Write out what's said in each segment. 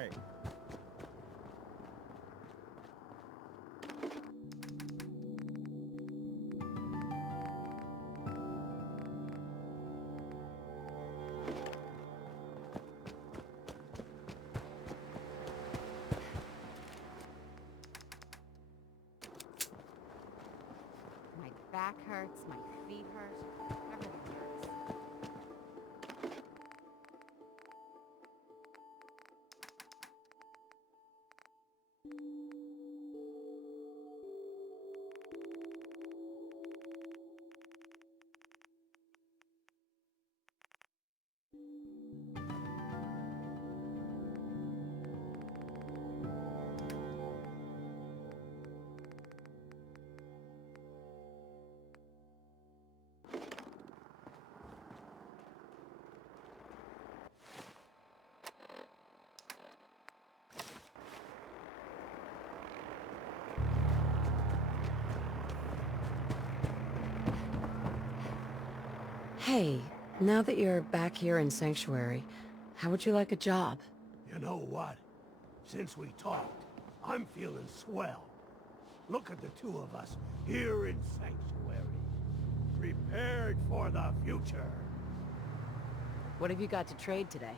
Hey, My back hurts, my feet hurt, everything hurts. Hey, now that you're back here in Sanctuary, how would you like a job? You know what? Since we talked, I'm feeling swell. Look at the two of us here in Sanctuary. Prepared for the future. What have you got to trade today?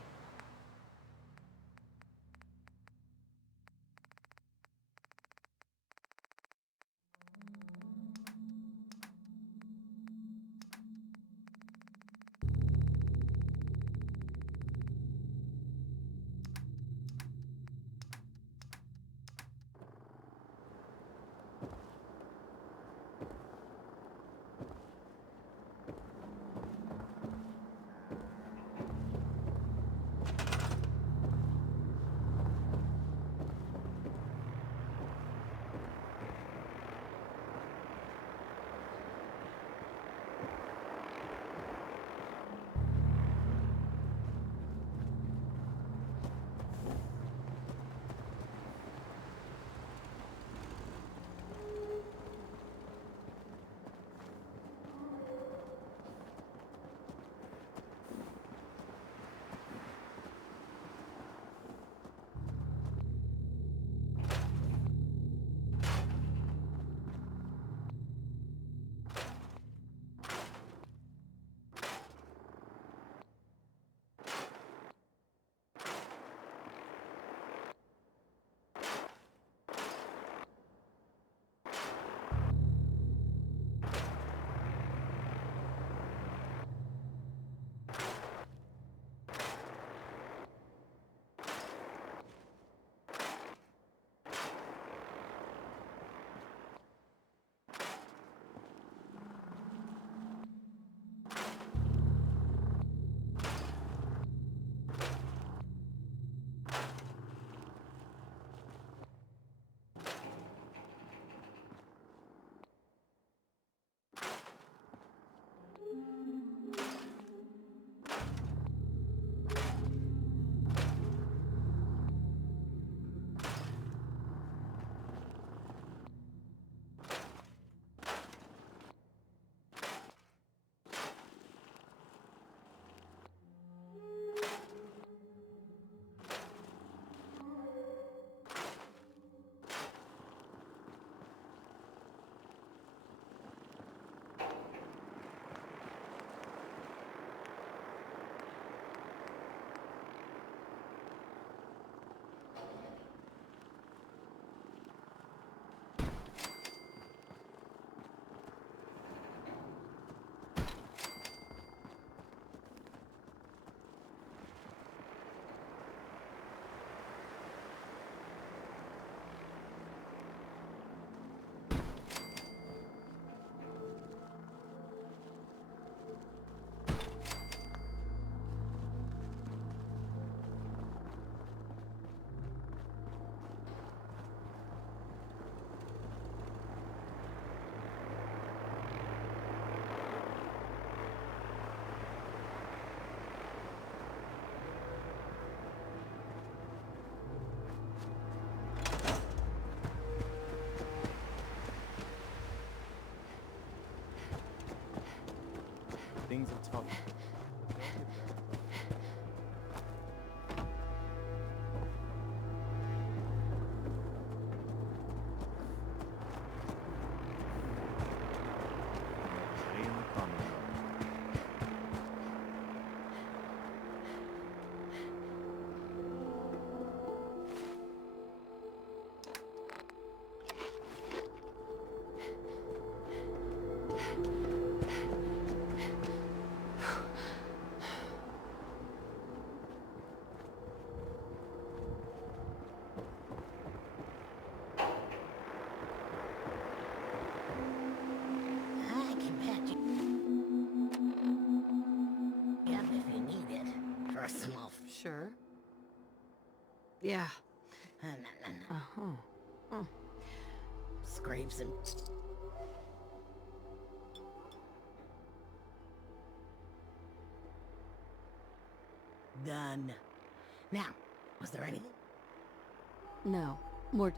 Sure. Yeah. Uh-huh. Oh. Scrapes and... Done. Now, was there anything? No. More...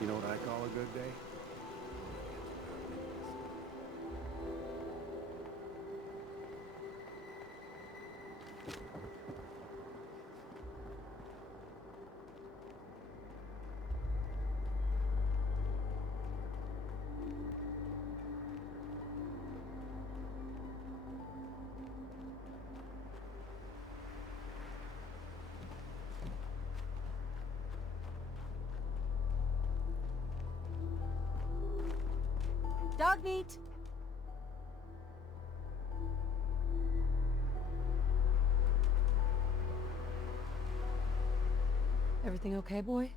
You know what I call a good day? Dog meat! Everything okay, boy?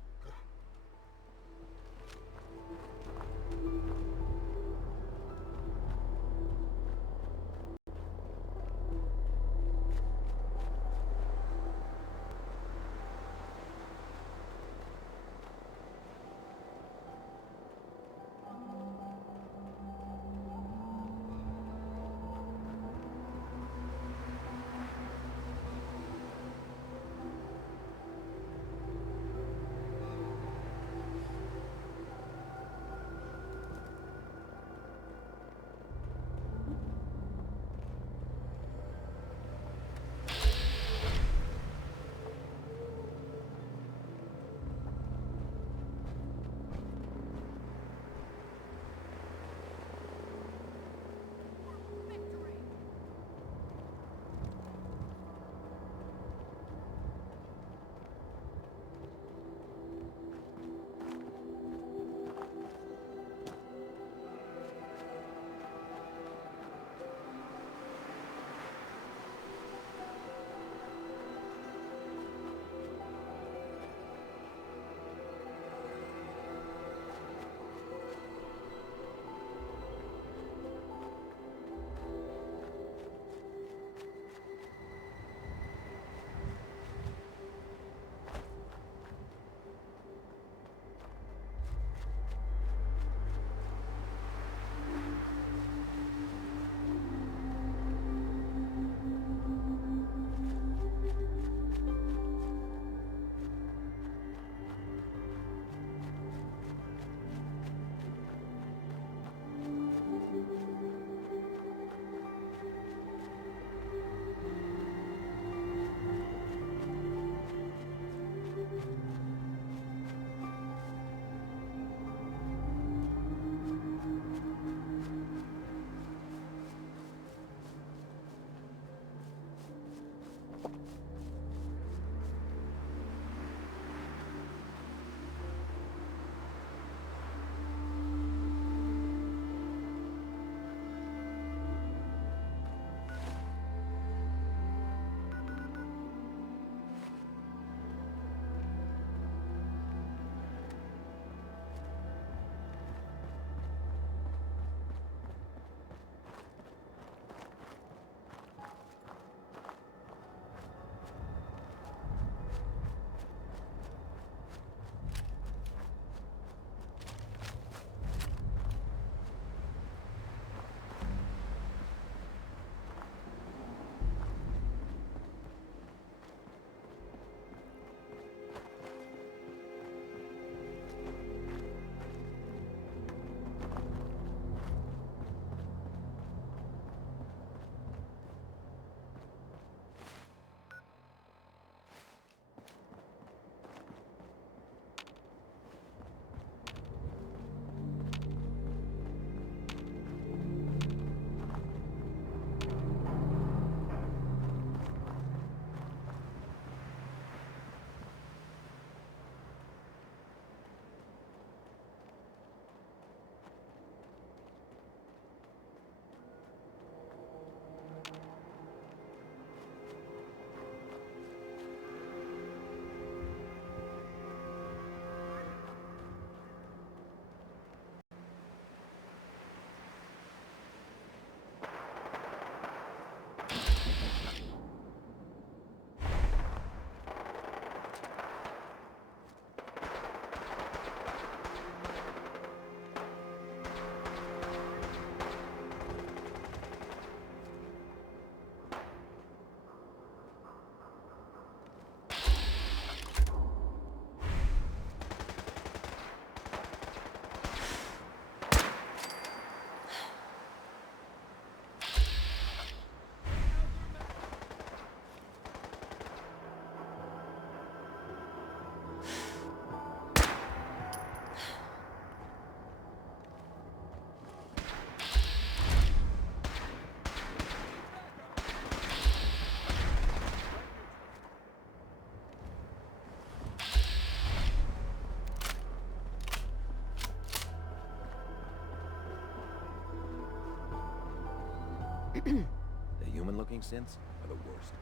The human-looking synths are the worst.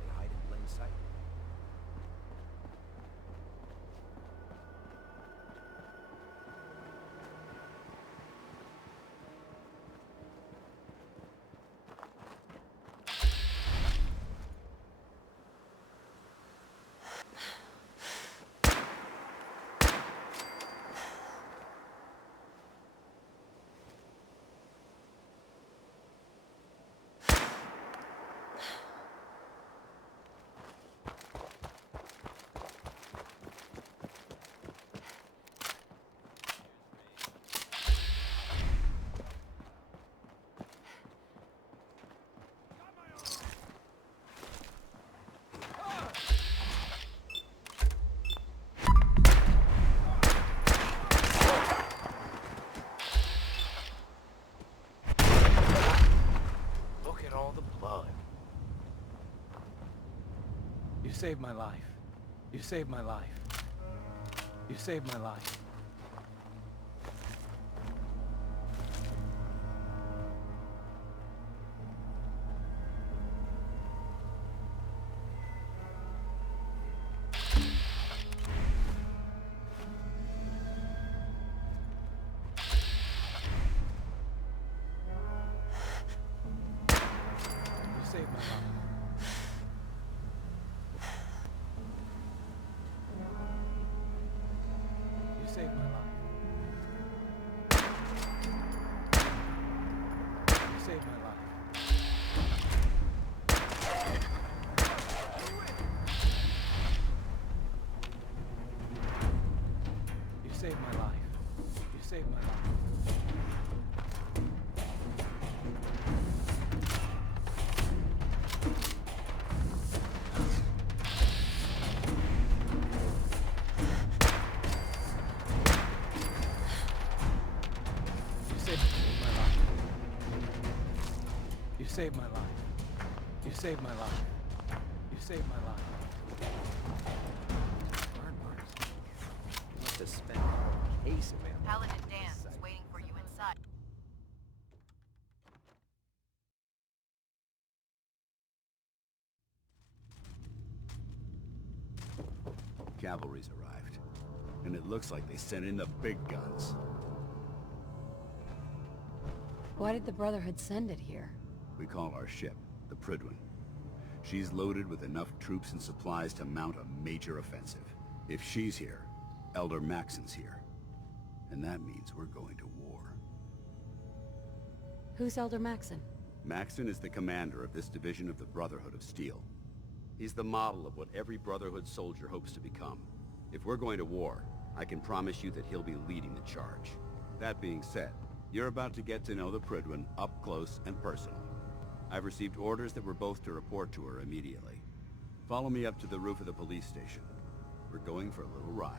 They hide in plain sight. Look at all the blood. You saved my life. You saved my life. You saved my life. You saved my life. You saved my life. You saved my life. You saved my life. You saved my life. You saved my life. You saved my life. You saved my life. Burn marks. You must have spent a whole case of ammo. Paladin Dan is waiting for you inside. Cavalry's arrived, and it looks like they sent in the big guns. Why did the Brotherhood send it here? We call our ship the Prydwen. She's loaded with enough troops and supplies to mount a major offensive. If she's here, Elder Maxon's here. And that means we're going to war. Who's Elder Maxon? Maxon is the commander of this division of the Brotherhood of Steel. He's the model of what every Brotherhood soldier hopes to become. If we're going to war, I can promise you that he'll be leading the charge. That being said, you're about to get to know the Prydwen up close and personal. I've received orders that we're both to report to her immediately. Follow me up to the roof of the police station. We're going for a little ride.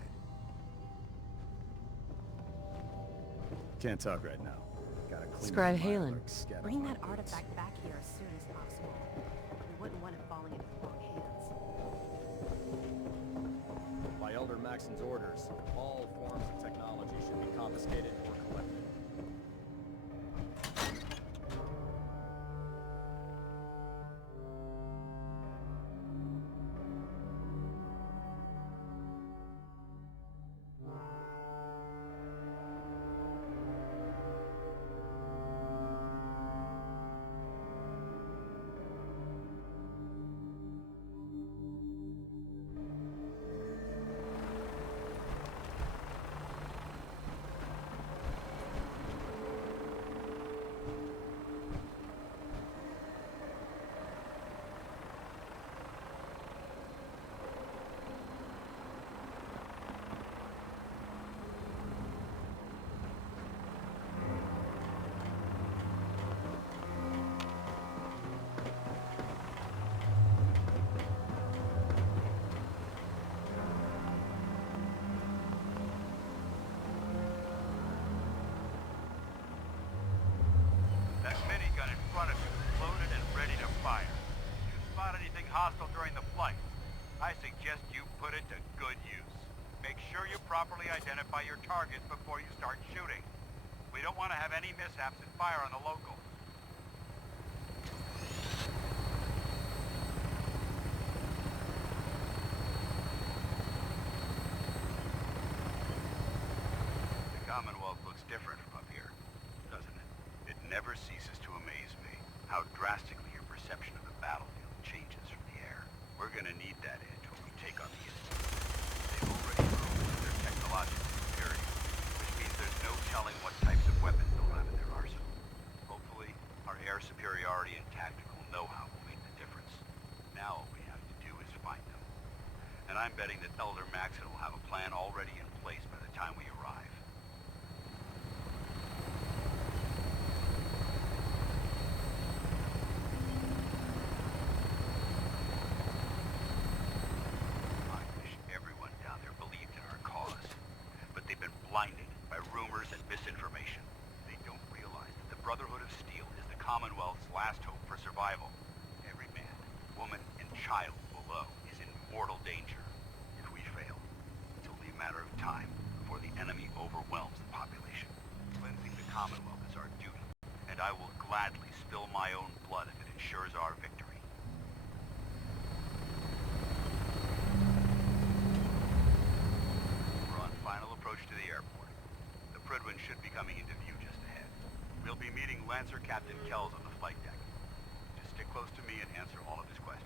Can't talk right now. Gotta clean Scribe up my Halen. work, scat Bring off that my boots. artifact back here as soon as possible. We wouldn't want it falling into the wrong hands. By Elder Maxon's orders, all forms of technology should be confiscated or collected. That minigun in front of you is loaded and ready to fire. If you spot anything hostile during the flight, I suggest you put it to good use. Make sure you properly identify your targets before you start shooting. We don't want to have any mishaps and fire on the locals. never ceases to amaze me how drastically your perception of the battlefield changes from the air. We're gonna need that edge when we take on the enemy. They've already proven that they're technologically superior, which means there's no telling what types of weapons they'll have in their arsenal. Hopefully, our air superiority and tactical know-how will make the difference. Now all we have to do is find them. And I'm betting that Elder Maxon will have a plan already in place by the time we arrive. I wish everyone down there believed in our cause. But they've been blinded by rumors and misinformation. They don't realize that the Brotherhood of Steel is the Commonwealth's last hope for survival. Every man, woman, and child below is in mortal danger. If we fail, it's only a matter of time before the enemy overwhelms the population. Cleansing the Commonwealth is our duty, and I will gladly spill my own blood if it ensures our victory. We're on final approach to the airport. The Prydwen should be coming into view just ahead. We'll be meeting Lancer Captain Kells on the flight deck. Just stick close to me and answer all of his questions.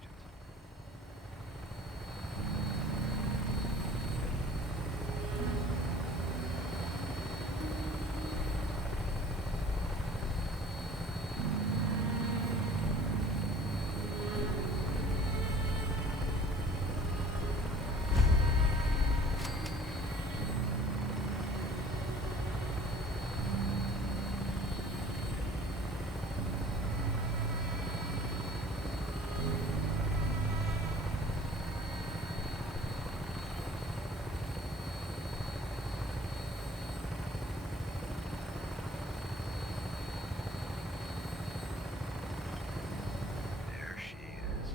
There she is.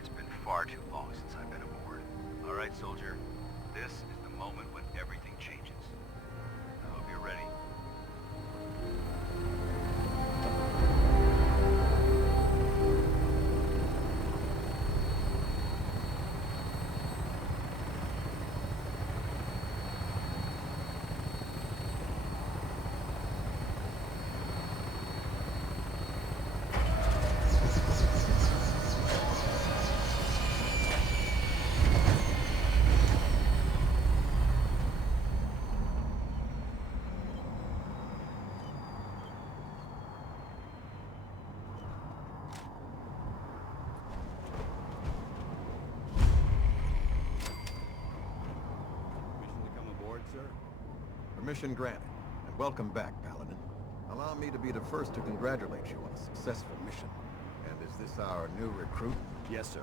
It's been far too long since I've been aboard. All right, soldier. This is the moment when everything changes. I hope you're ready. Permission to come aboard, sir? Permission granted, and welcome back, Paladin. Allow me to be the first to congratulate you on a successful mission. And is this our new recruit? Yes, sir.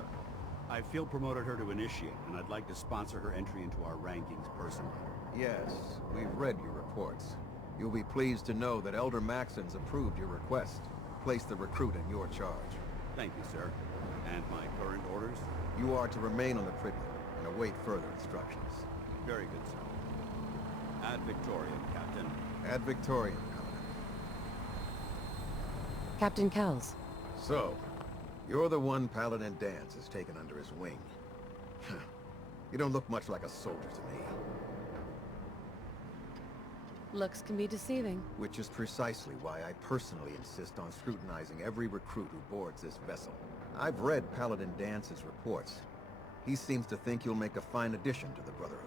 I field promoted her to initiate, and I'd like to sponsor her entry into our rankings personally. Yes, we've read your reports. You'll be pleased to know that Elder Maxon's approved your request. Place the recruit in your charge. Thank you, sir. And my current orders? You are to remain on the Prydwen and await further instructions. Very good, sir. Ad Victoriam, Captain. Ad Victoriam, Paladin. Captain Kells. So, you're the one Paladin Danse has taken under his wing. You don't look much like a soldier to me. Looks can be deceiving. Which is precisely why I personally insist on scrutinizing every recruit who boards this vessel. I've read Paladin Dance's reports. He seems to think you'll make a fine addition to the Brotherhood.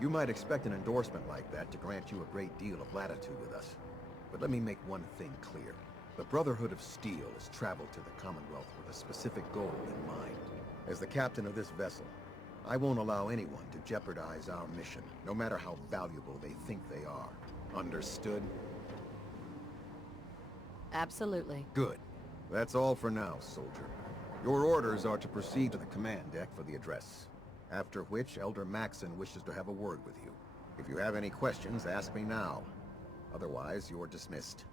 You might expect an endorsement like that to grant you a great deal of latitude with us. But let me make one thing clear. The Brotherhood of Steel has traveled to the Commonwealth with a specific goal in mind. As the captain of this vessel, I won't allow anyone to jeopardize our mission, no matter how valuable they think they are. Understood? Absolutely. Good. That's all for now, soldier. Your orders are to proceed to the command deck for the address. After which, Elder Maxon wishes to have a word with you. If you have any questions, ask me now. Otherwise, you're dismissed.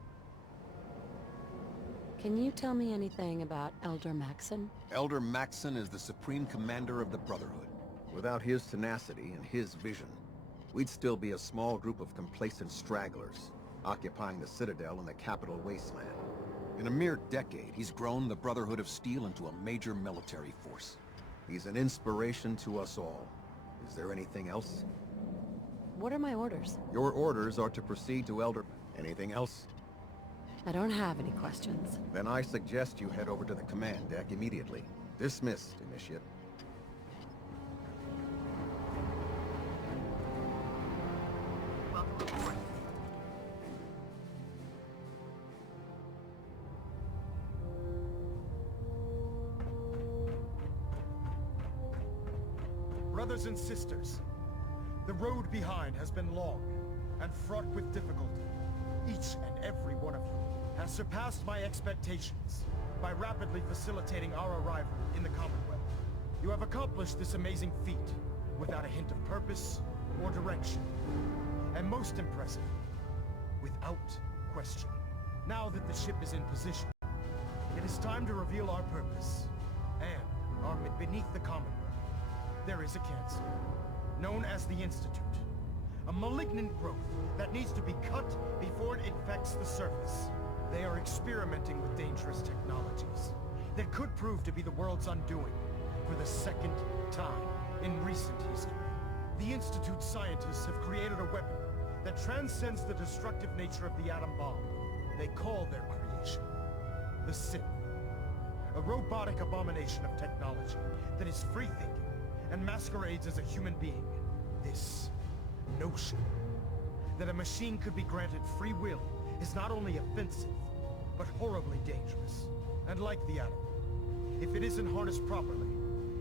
Can you tell me anything about Elder Maxon? Elder Maxon is the Supreme Commander of the Brotherhood. Without his tenacity and his vision, we'd still be a small group of complacent stragglers, occupying the Citadel and the capital wasteland. In a mere decade, he's grown the Brotherhood of Steel into a major military force. He's an inspiration to us all. Is there anything else? What are my orders? Your orders are to proceed to Elder... Anything else? I don't have any questions. Then I suggest you head over to the command deck immediately. Dismissed, Initiate. Welcome aboard. Brothers and sisters, the road behind has been long and fraught with difficulty. Each and every one of you has surpassed my expectations by rapidly facilitating our arrival in the Commonwealth. You have accomplished this amazing feat without a hint of purpose or direction. And most impressive, without question. Now that the ship is in position, it is time to reveal our purpose and our beneath the Commonwealth. There is a cancer, known as the Institute. A malignant growth that needs to be cut before it infects the surface. They are experimenting with dangerous technologies that could prove to be the world's undoing for the second time in recent history. The Institute's scientists have created a weapon that transcends the destructive nature of the atom bomb. They call their creation the Sith. A robotic abomination of technology that is free-thinking and masquerades as a human being. This notion that a machine could be granted free will is not only offensive, but horribly dangerous. And like the atom, if it isn't harnessed properly,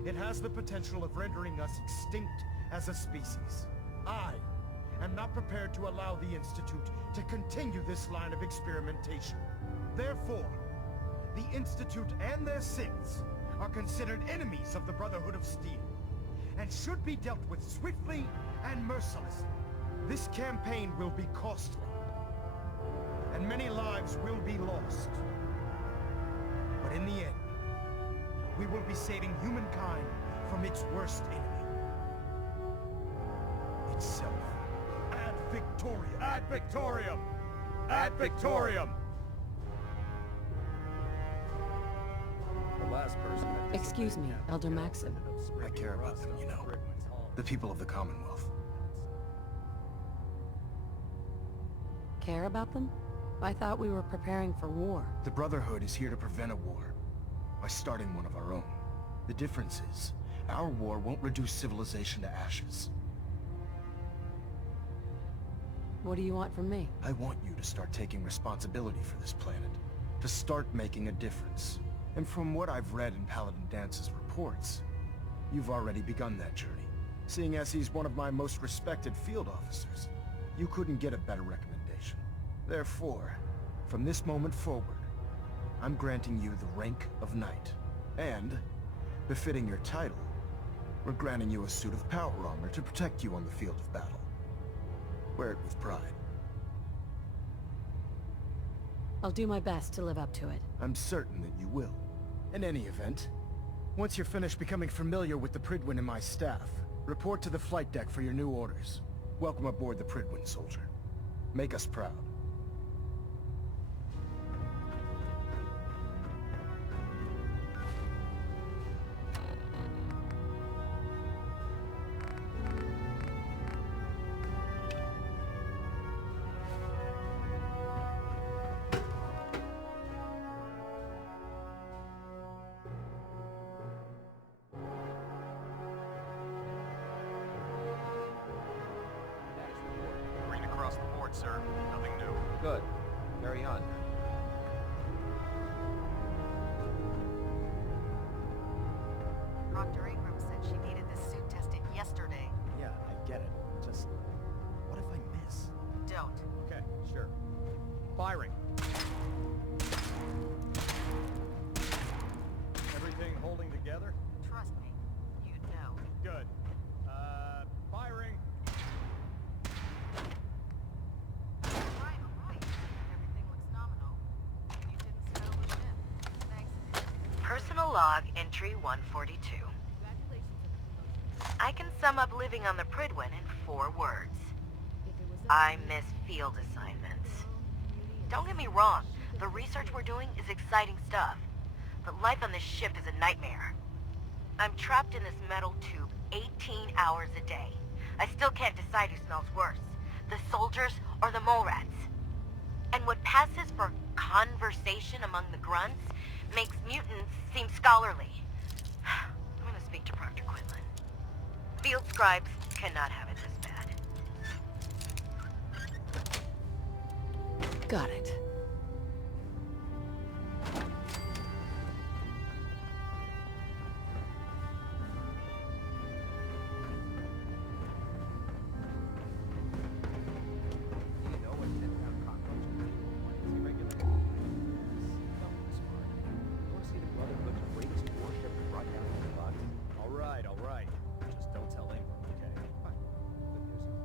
it has the potential of rendering us extinct as a species. I am not prepared to allow the Institute to continue this line of experimentation. Therefore, the Institute and their Siths are considered enemies of the Brotherhood of Steel, and should be dealt with swiftly and mercilessly. This campaign will be costly, and many lives will be lost. But in the end, we will be saving humankind from its worst enemy. Itself. Ad Victoriam! Ad Victoriam! Ad Victoriam! The last person that Excuse me, Elder Maxim. I care about them, you know. The people of the Commonwealth. Care about them? I thought we were preparing for war. The Brotherhood is here to prevent a war by starting one of our own. The difference is, our war won't reduce civilization to ashes. What do you want from me? I want you to start taking responsibility for this planet. To start making a difference. And from what I've read in Paladin Dance's reports, you've already begun that journey. Seeing as he's one of my most respected field officers, you couldn't get a better recommendation. Therefore, from this moment forward, I'm granting you the rank of Knight. And, befitting your title, we're granting you a suit of power armor to protect you on the field of battle. Wear it with pride. I'll do my best to live up to it. I'm certain that you will. In any event, once you're finished becoming familiar with the Prydwen and my staff, report to the flight deck for your new orders. Welcome aboard the Prydwen, soldier. Make us proud. Green across the board, sir. Nothing new. Good. Carry on. Dr. Ingram said she needed this suit tested yesterday. Yeah, I get it. Just, what if I miss? Don't. Okay, sure. Firing. Everything holding together? Trust me. You'd know. Good. Firing. All right. Everything looks nominal. You didn't scuttle the ship. Thanks. Personal log entry 142. I can sum up living on the Prydwen in 4 words. I miss field assignments. Don't get me wrong, the research we're doing is exciting stuff, but life on this ship is a nightmare. I'm trapped in this metal tube 18 hours a day. I still can't decide who smells worse, the soldiers or the mole rats. And what passes for conversation among the grunts makes mutants seem scholarly. I'm gonna speak to Proctor Quinlan. Field scribes cannot have it this bad. Got it. All right. Just don't tell Ingram, okay? But there's a reason.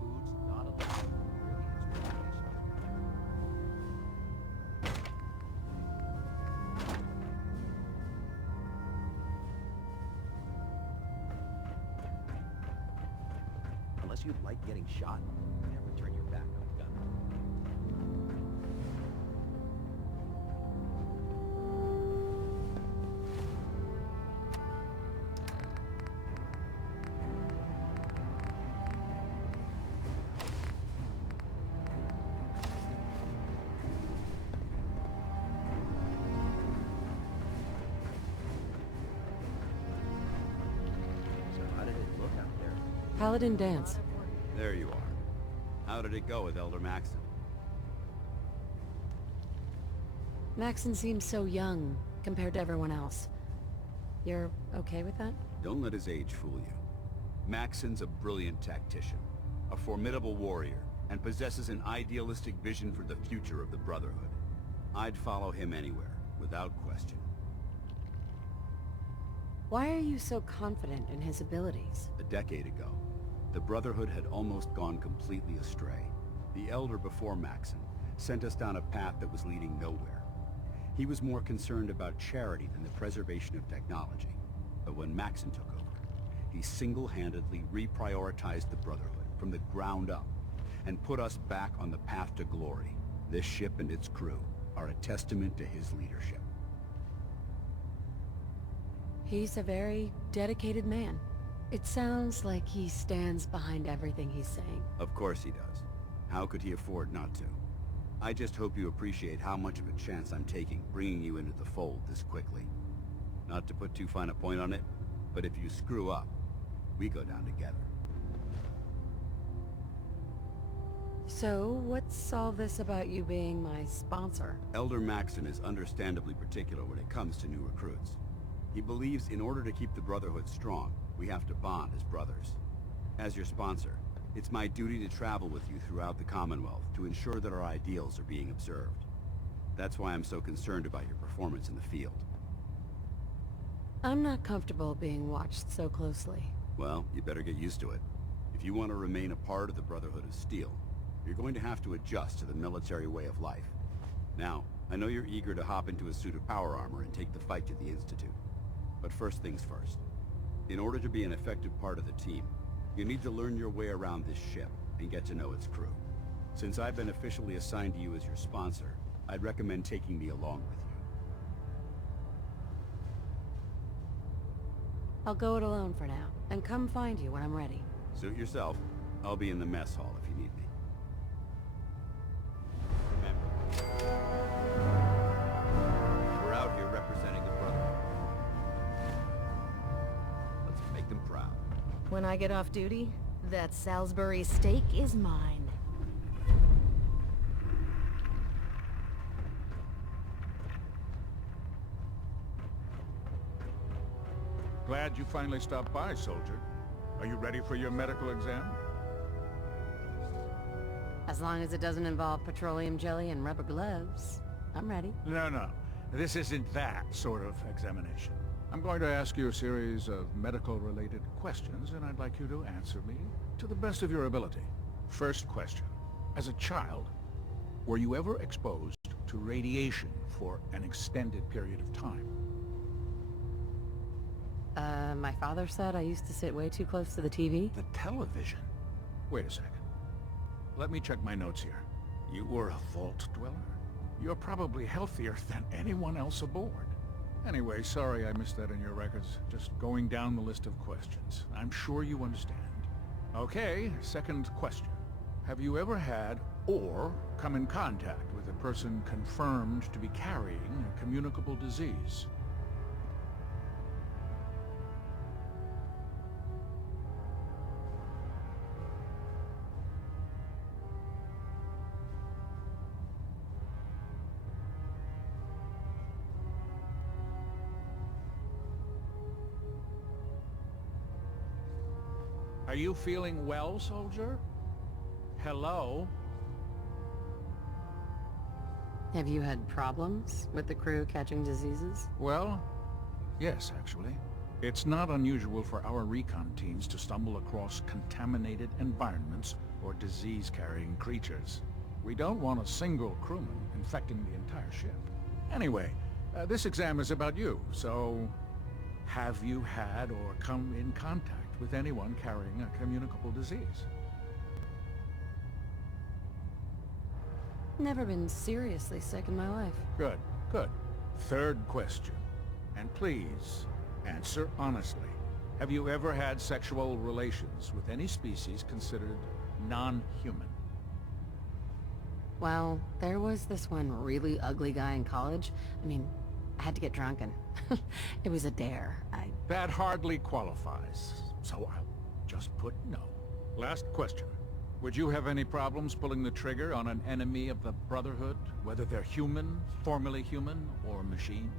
Food's not allowed. Really is regulation. Unless you like getting shot, never turn your back on a gun. So how did it look out there? Paladin Dance. There you are. How did it go with Elder Maxon? Maxon seems so young compared to everyone else. You're okay with that? Don't let his age fool you. Maxon's a brilliant tactician, a formidable warrior, and possesses an idealistic vision for the future of the Brotherhood. I'd follow him anywhere, without question. Why are you so confident in his abilities? A decade ago, the Brotherhood had almost gone completely astray. The Elder before Maxon sent us down a path that was leading nowhere. He was more concerned about charity than the preservation of technology. But when Maxon took over, he single-handedly reprioritized the Brotherhood from the ground up and put us back on the path to glory. This ship and its crew are a testament to his leadership. He's a very dedicated man. It sounds like he stands behind everything he's saying. Of course he does. How could he afford not to? I just hope you appreciate how much of a chance I'm taking bringing you into the fold this quickly. Not to put too fine a point on it, but if you screw up, we go down together. So, what's all this about you being my sponsor? Elder Maxon is understandably particular when it comes to new recruits. He believes in order to keep the Brotherhood strong, we have to bond as brothers. As your sponsor, it's my duty to travel with you throughout the Commonwealth to ensure that our ideals are being observed. That's why I'm so concerned about your performance in the field. I'm not comfortable being watched so closely. Well, you better get used to it. If you want to remain a part of the Brotherhood of Steel, you're going to have to adjust to the military way of life. Now, I know you're eager to hop into a suit of power armor and take the fight to the Institute. But first things first. In order to be an effective part of the team, you need to learn your way around this ship and get to know its crew. Since I've been officially assigned to you as your sponsor, I'd recommend taking me along with you. I'll go it alone for now, and come find you when I'm ready. Suit yourself. I'll be in the mess hall if you need me. Remember, we're out here representing the Brotherhood. Let's make them proud. When I get off duty, that Salisbury steak is mine. Glad you finally stopped by, soldier. Are you ready for your medical exam? As long as it doesn't involve petroleum jelly and rubber gloves, I'm ready. No. This isn't that sort of examination. I'm going to ask you a series of medical-related questions, and I'd like you to answer me to the best of your ability. First question. As a child, were you ever exposed to radiation for an extended period of time? My father said I used to sit way too close to the TV. The television? Wait a second. Let me check my notes here. You were a vault dweller? You're probably healthier than anyone else aboard. Anyway, sorry I missed that in your records. Just going down the list of questions. I'm sure you understand. Okay, second question. Have you ever had or come in contact with a person confirmed to be carrying a communicable disease. Are you feeling well, soldier? Hello? Have you had problems with the crew catching diseases? Well, yes, actually. It's not unusual for our recon teams to stumble across contaminated environments or disease-carrying creatures. We don't want a single crewman infecting the entire ship. Anyway, this exam is about you, so have you had or come in contact with anyone carrying a communicable disease? Never been seriously sick in my life. Good, good. Third question. And please, answer honestly. Have you ever had sexual relations with any species considered non-human? Well, there was this one really ugly guy in college. I mean, I had to get drunk and it was a dare. That hardly qualifies, so I'll just put no. Last question. Would you have any problems pulling the trigger on an enemy of the Brotherhood, whether they're human, formerly human, or machine?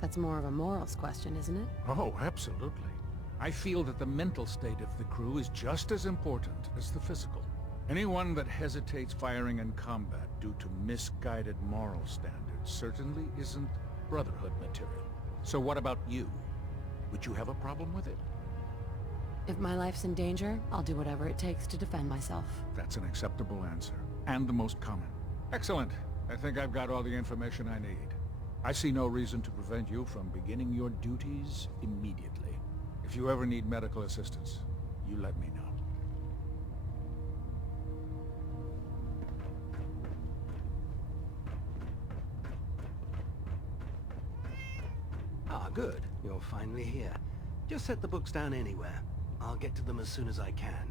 That's more of a morals question, isn't it? Oh, absolutely. I feel that the mental state of the crew is just as important as the physical. Anyone that hesitates firing in combat due to misguided moral standards certainly isn't Brotherhood material. So what about you? Would you have a problem with it? If my life's in danger, I'll do whatever it takes to defend myself. That's an acceptable answer, and the most common. Excellent. I think I've got all the information I need. I see no reason to prevent you from beginning your duties immediately. If you ever need medical assistance, you let me know. Ah, good. You're finally here. Just set the books down anywhere. I'll get to them as soon as I can.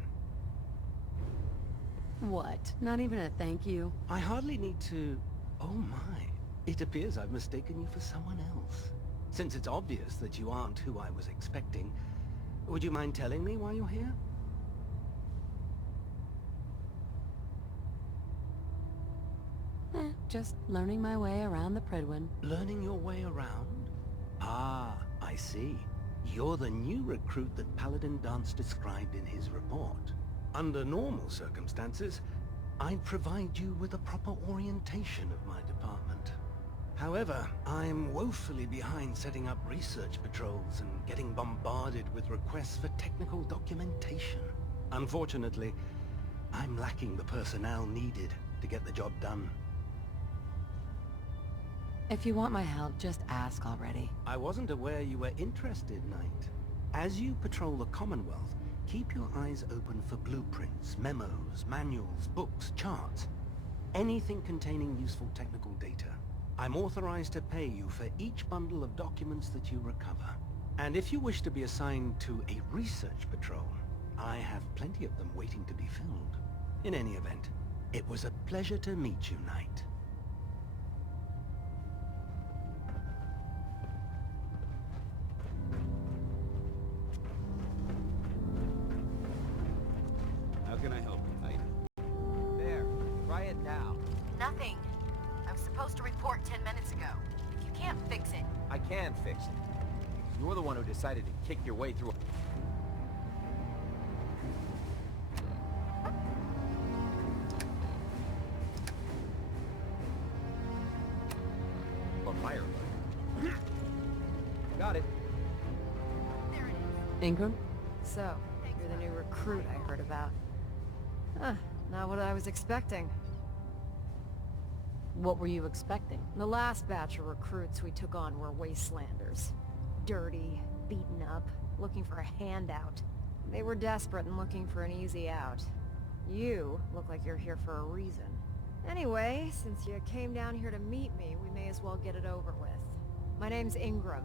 What? Not even a thank you? I hardly need to... Oh my. It appears I've mistaken you for someone else. Since it's obvious that you aren't who I was expecting, would you mind telling me why you're here? Just learning my way around the Prydwen. Learning your way around? Ah, I see. You're the new recruit that Paladin Danse described in his report. Under normal circumstances, I'd provide you with a proper orientation of my department. However, I'm woefully behind setting up research patrols and getting bombarded with requests for technical documentation. Unfortunately, I'm lacking the personnel needed to get the job done. If you want my help, just ask already. I wasn't aware you were interested, Knight. As you patrol the Commonwealth, keep your eyes open for blueprints, memos, manuals, books, charts. Anything containing useful technical data. I'm authorized to pay you for each bundle of documents that you recover. And if you wish to be assigned to a research patrol, I have plenty of them waiting to be filled. In any event, it was a pleasure to meet you, Knight. How can I help you, Knight? There. Try it now. Nothing. I was supposed to report 10 minutes ago. If you can't fix it... I can fix it. You're the one who decided to kick your way through... Or fire. Got it. There it is. Ingram? So, you're the new recruit I heard about. Huh, not what I was expecting. What were you expecting? The last batch of recruits we took on were wastelanders. Dirty, beaten up, looking for a handout. They were desperate and looking for an easy out. You look like you're here for a reason. Anyway, since you came down here to meet me, we may as well get it over with. My name's Ingram,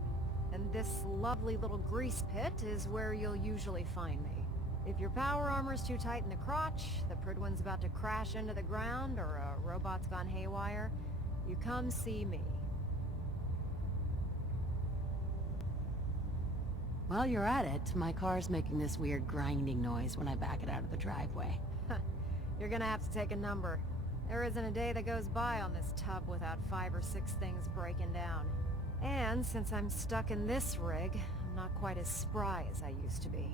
and this lovely little grease pit is where you'll usually find me. If your power armor's too tight in the crotch, the Prydwen's about to crash into the ground, or a robot's gone haywire, you come see me. While you're at it, my car's making this weird grinding noise when I back it out of the driveway. You're gonna have to take a number. There isn't a day that goes by on this tub without 5 or 6 things breaking down. And since I'm stuck in this rig, I'm not quite as spry as I used to be.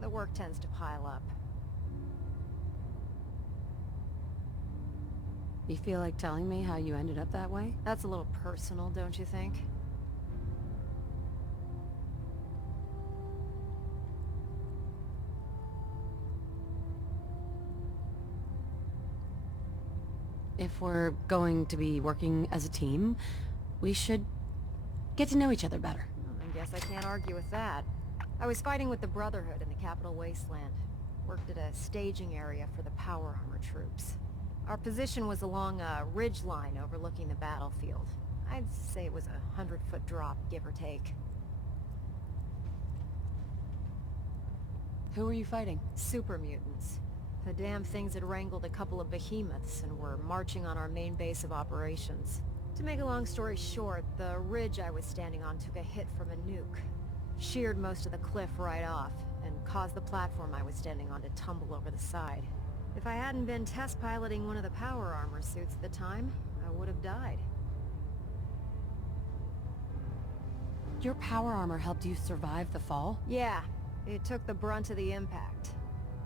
The work tends to pile up. You feel like telling me how you ended up that way? That's a little personal, don't you think? If we're going to be working as a team, we should get to know each other better. I guess I can't argue with that. I was fighting with the Brotherhood in the Capital Wasteland. Worked at a staging area for the power armor troops. Our position was along a ridge line overlooking the battlefield. I'd say it was a 100-foot drop, give or take. Who were you fighting? Super mutants. The damn things had wrangled a couple of behemoths and were marching on our main base of operations. To make a long story short, the ridge I was standing on took a hit from a nuke. Sheared most of the cliff right off, and caused the platform I was standing on to tumble over the side. If I hadn't been test piloting one of the power armor suits at the time, I would have died. Your power armor helped you survive the fall? Yeah, it took the brunt of the impact.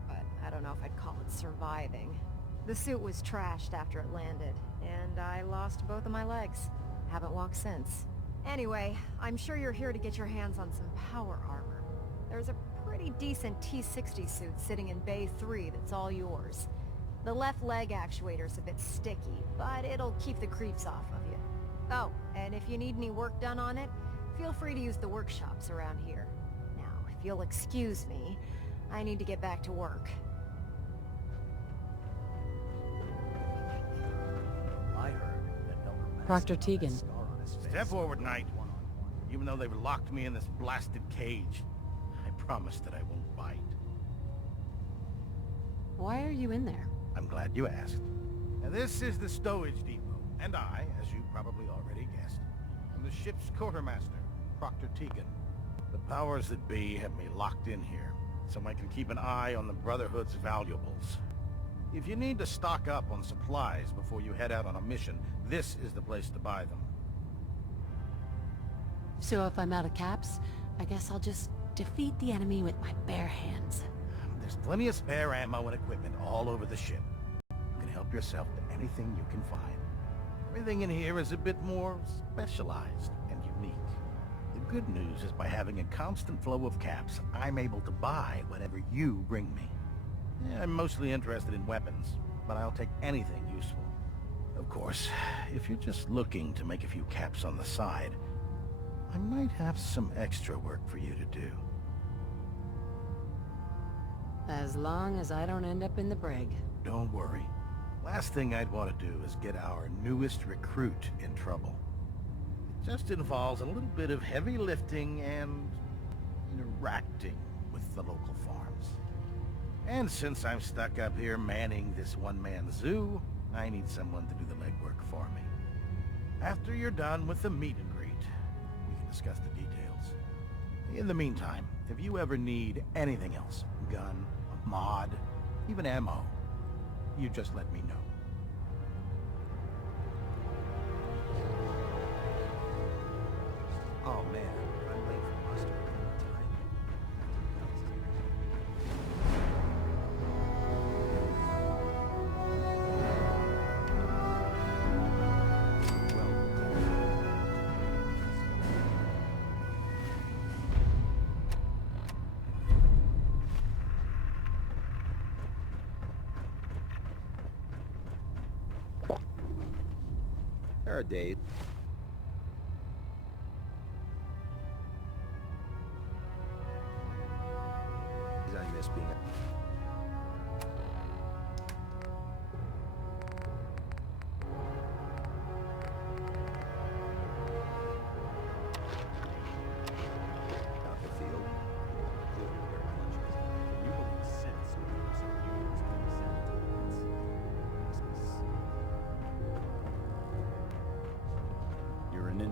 But I don't know if I'd call it surviving. The suit was trashed after it landed, and I lost both of my legs. Haven't walked since. Anyway, I'm sure you're here to get your hands on some power armor. There's a pretty decent T-60 suit sitting in Bay 3 that's all yours. The left leg actuator's a bit sticky, but it'll keep the creeps off of you. Oh, and if you need any work done on it, feel free to use the workshops around here. Now, if you'll excuse me, I need to get back to work. I heard that Elder Proctor Madsen had that Tegan. scar on his face. Step forward, Knight. Even though they've locked me in this blasted cage, I promise that I won't bite. Why are you in there? I'm glad you asked. Now, this is the stowage depot, and I, as you probably already guessed, am the ship's quartermaster, Proctor Tegan. The powers that be have me locked in here, so I can keep an eye on the Brotherhood's valuables. If you need to stock up on supplies before you head out on a mission, this is the place to buy them. So if I'm out of caps, I guess I'll just defeat the enemy with my bare hands. There's plenty of spare ammo and equipment all over the ship. You can help yourself to anything you can find. Everything in here is a bit more specialized and unique. The good news is by having a constant flow of caps, I'm able to buy whatever you bring me. Yeah, I'm mostly interested in weapons, but I'll take anything useful. Of course, if you're just looking to make a few caps on the side, I might have some extra work for you to do. As long as I don't end up in the brig. Don't worry. Last thing I'd want to do is get our newest recruit in trouble. It just involves a little bit of heavy lifting and interacting with the local farms. And since I'm stuck up here manning this one-man zoo, I need someone to do the legwork for me. After you're done with the meet and greet, we can discuss the details. In the meantime, if you ever need anything else, gun, a mod, even ammo, you just let me know. Oh man, I'm late for muster. There are days. I miss being out the field. You believe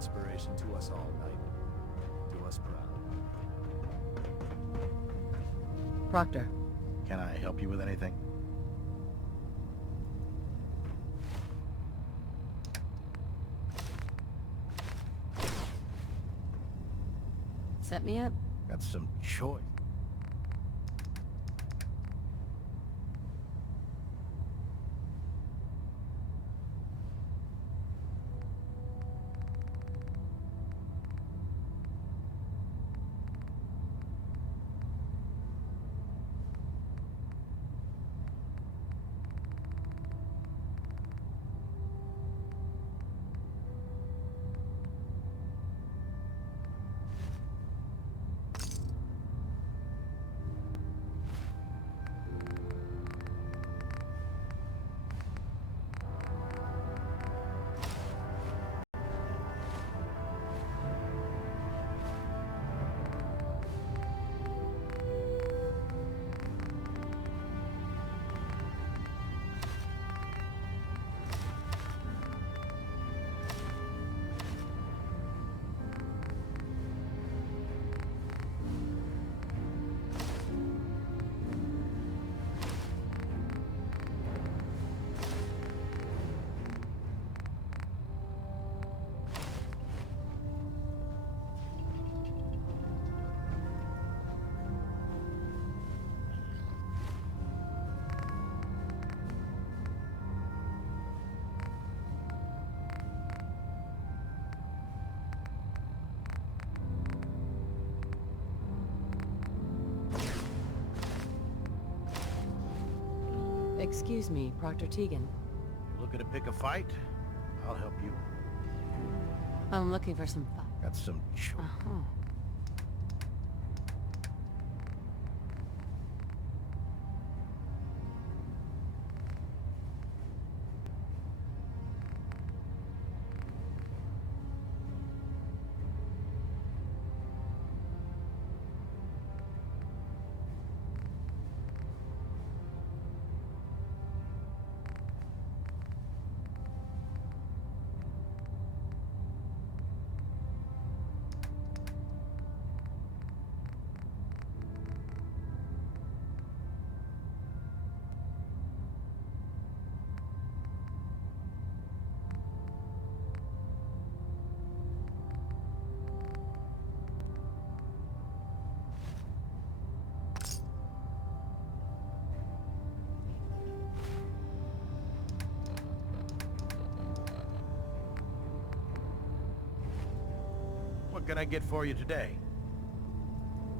inspiration to us all, Knight. Do us proud. Proctor. Can I help you with anything? Set me up. Got some choice. Excuse me, Proctor Tegan. Looking to pick a fight? I'll help you. I'm looking for some fun. Got some choice. Uh-huh. What can I get for you today?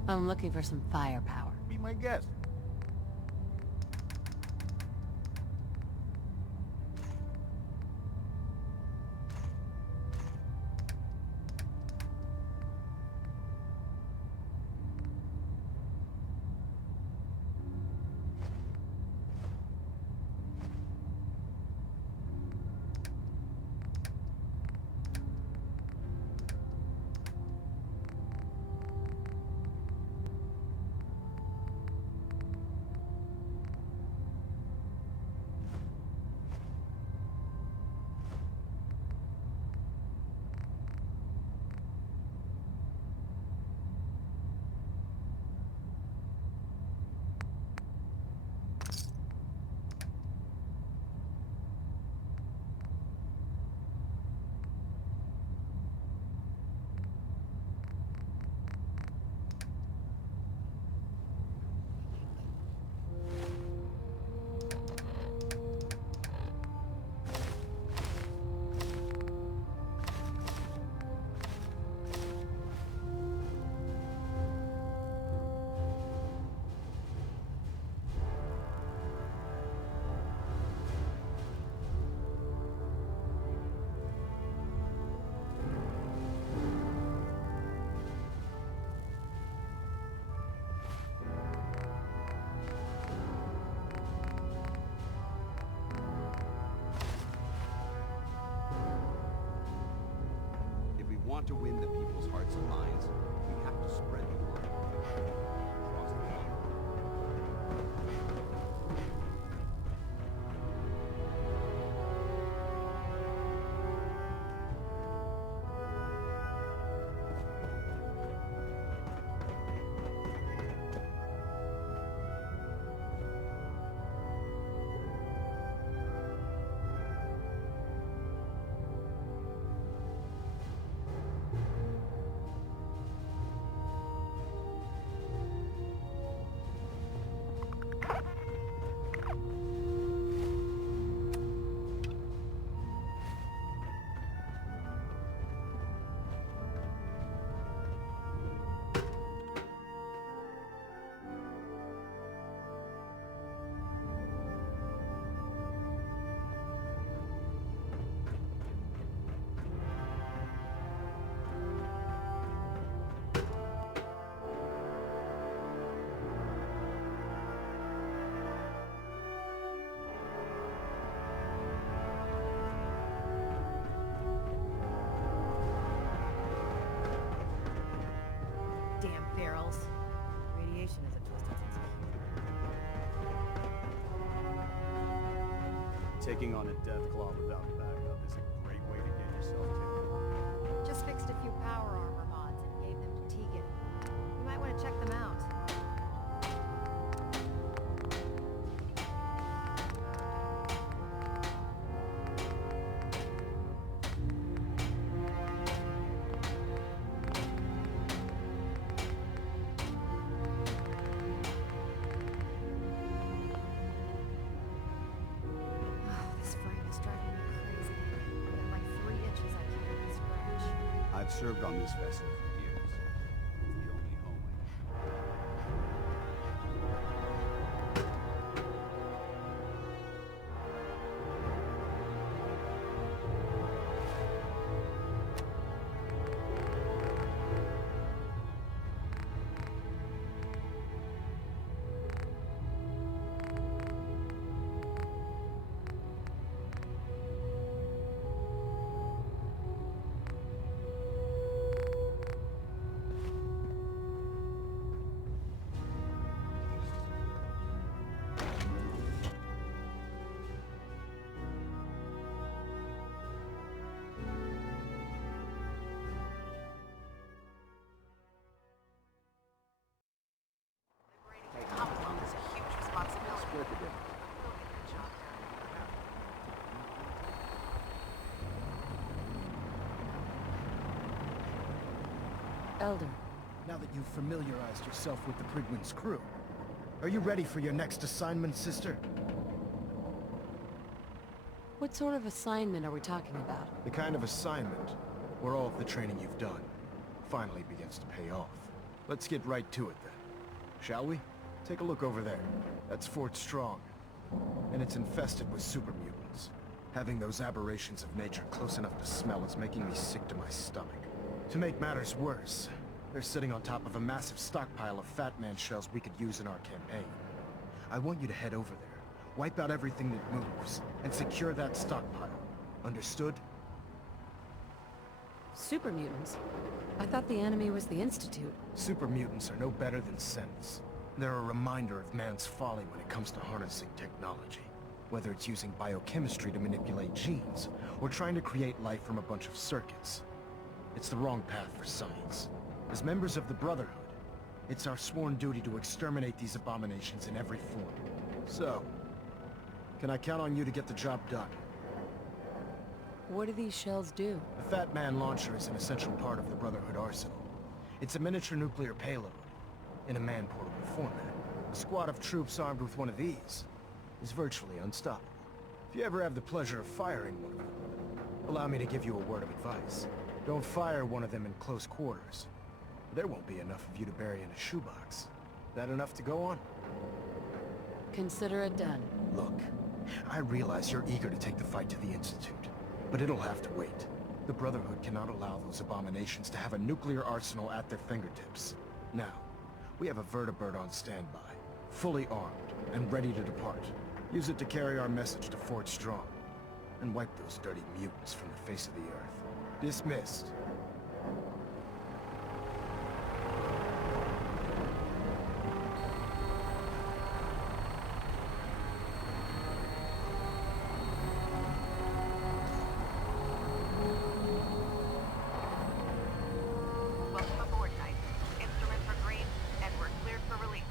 I'm looking for some firepower. Be my guest. Want to win the people's hearts and minds, we have to spread the word across the Taking on a Deathclaw without backup is a great way to get yourself killed. Just fixed a few power armor mods and gave them to Tegan. You might want to check them out. I've served on this vessel for years. It's the only home I know. Commonwealth is a huge responsibility. Split the difference. We'll get the job done. Elder, Now that you've familiarized yourself with the Prydwen's crew, are you ready for your next assignment, sister? what sort of assignment are we talking about? The kind of assignment where all of the training you've done finally begins to pay off. Let's get right to it then. Shall we? Take a look over there. That's Fort Strong. And it's infested with super mutants. Having those aberrations of nature close enough to smell is making me sick to my stomach. To make matters worse, they're sitting on top of a massive stockpile of Fat Man shells we could use in our campaign. I want you to head over there, wipe out everything that moves, and secure that stockpile. Understood? Super mutants? I thought the enemy was the Institute. Super mutants are no better than synths. They're a reminder of man's folly when it comes to harnessing technology. Whether it's using biochemistry to manipulate genes, or trying to create life from a bunch of circuits. It's the wrong path for science. As members of the Brotherhood, it's our sworn duty to exterminate these abominations in every form. So, can I count on you to get the job done? What do these shells do? The Fat Man launcher is an essential part of the Brotherhood arsenal. It's a miniature nuclear payload, in a man-portable format. A squad of troops armed with one of these is virtually unstoppable. If you ever have the pleasure of firing one of them, allow me to give you a word of advice. Don't fire one of them in close quarters. There won't be enough of you to bury in a shoebox. That enough to go on? Consider it done. Look, I realize you're eager to take the fight to the Institute, but it'll have to wait. The Brotherhood cannot allow those abominations to have a nuclear arsenal at their fingertips. Now, we have a vertibird on standby, fully armed and ready to depart. Use it to carry our message to Fort Strong, and wipe those dirty mutants from the face of the earth. Dismissed. Welcome aboard, Knight. Instruments are green, and we're cleared for release.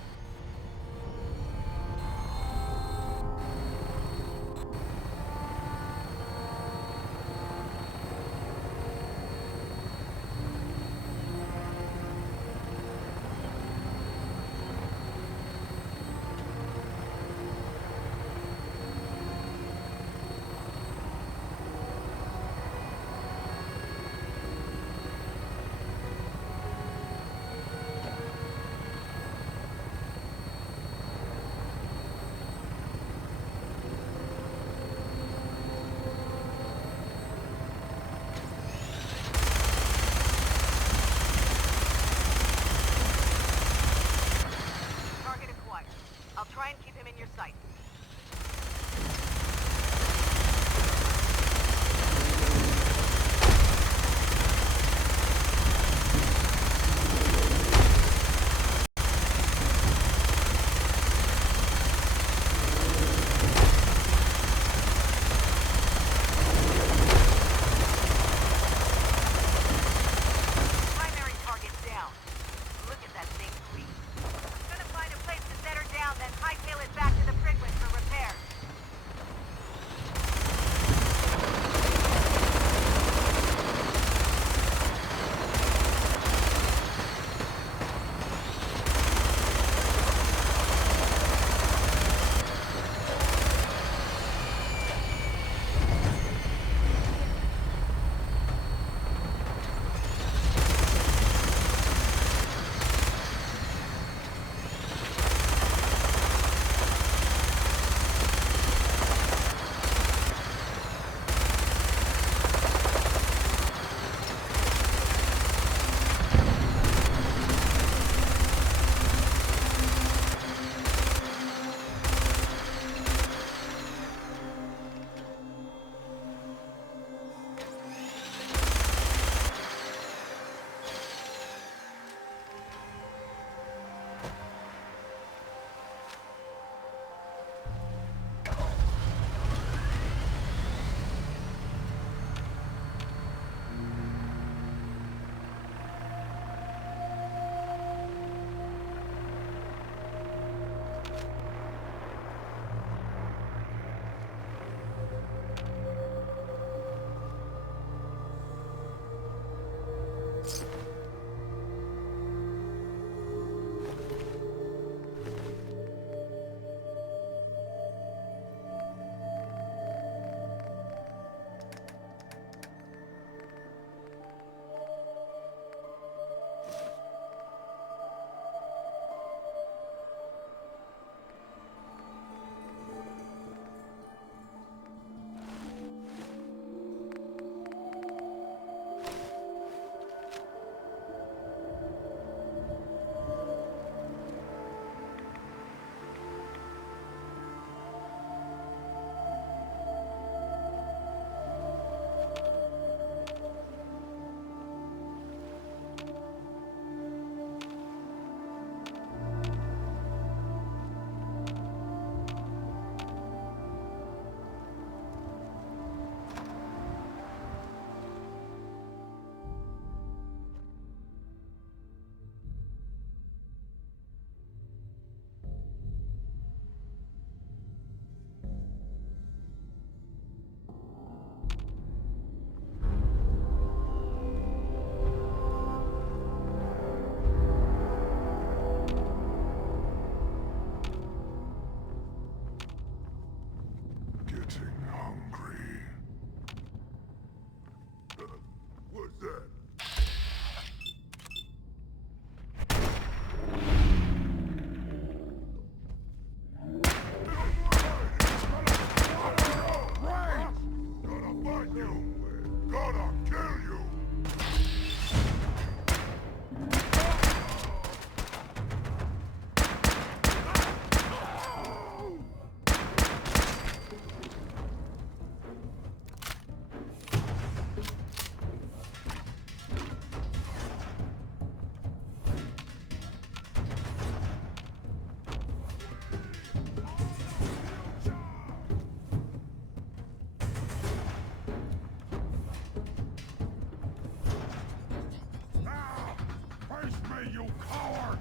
way, you coward!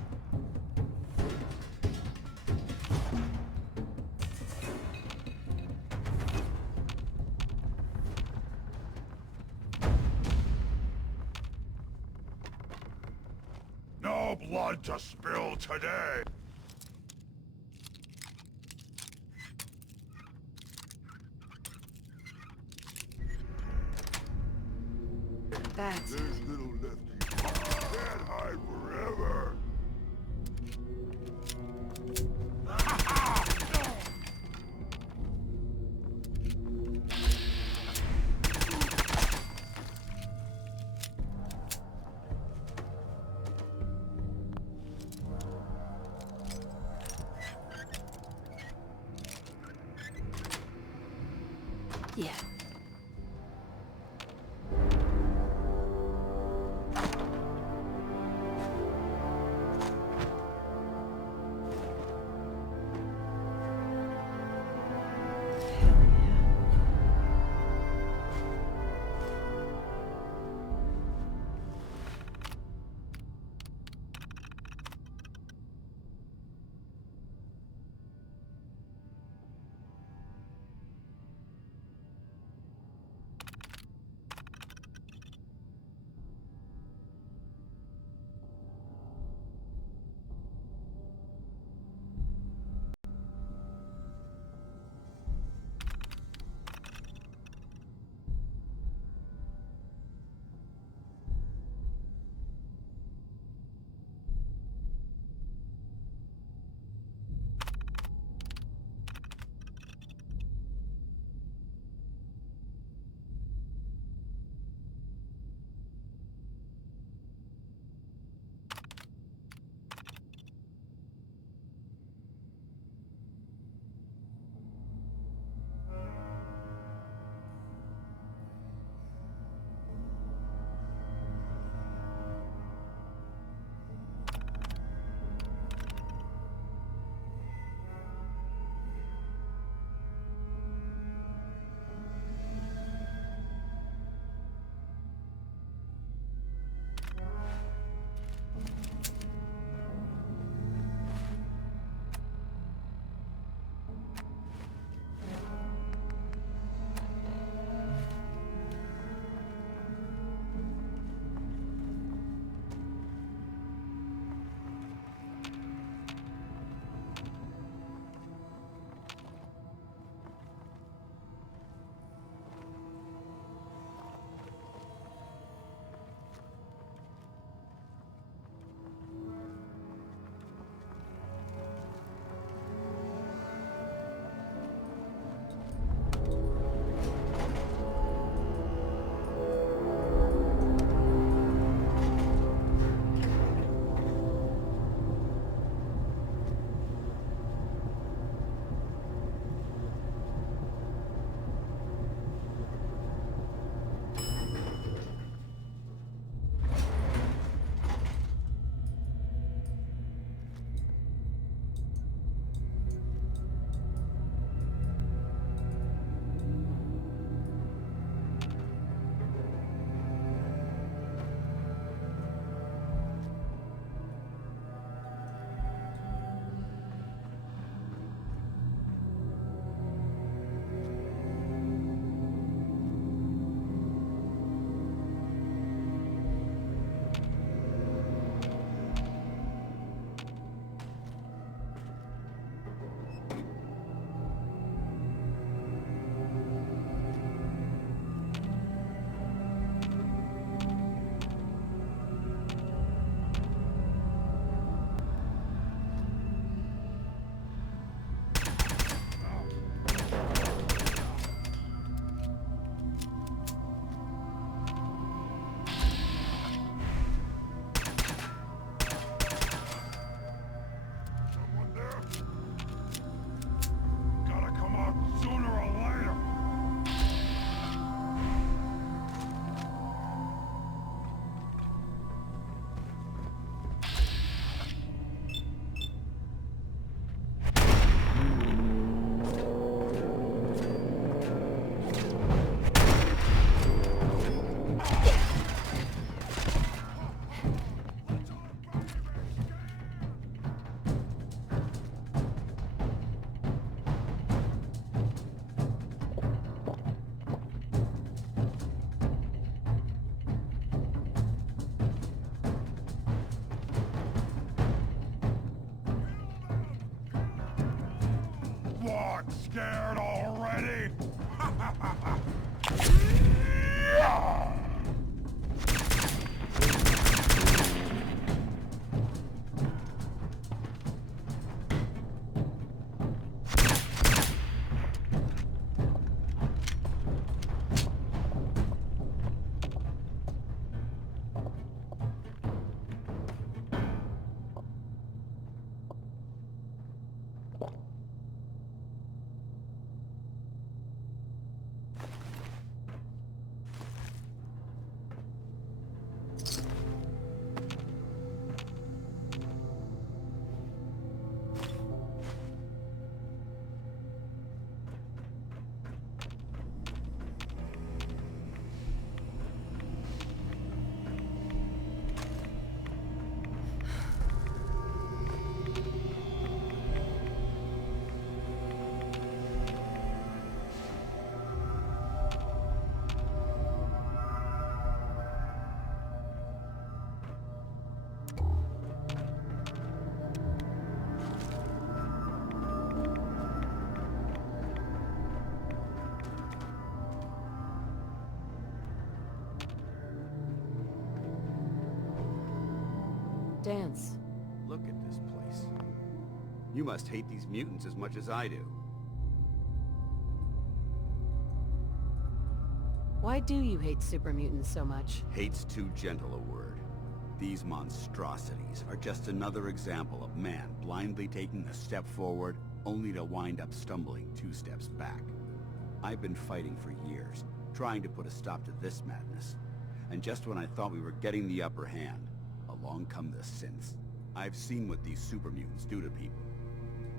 No blood to spill today! That's There's little left. Can't hide forever. yeah. not scared already? Dance. Look at this place. You must hate these mutants as much as I do. Why do you hate super mutants so much? Hate's too gentle a word. These monstrosities are just another example of man blindly taking a step forward, only to wind up stumbling 2 steps back. I've been fighting for years, trying to put a stop to this madness. And just when I thought we were getting the upper hand, along come the synths. I've seen what these super mutants do to people.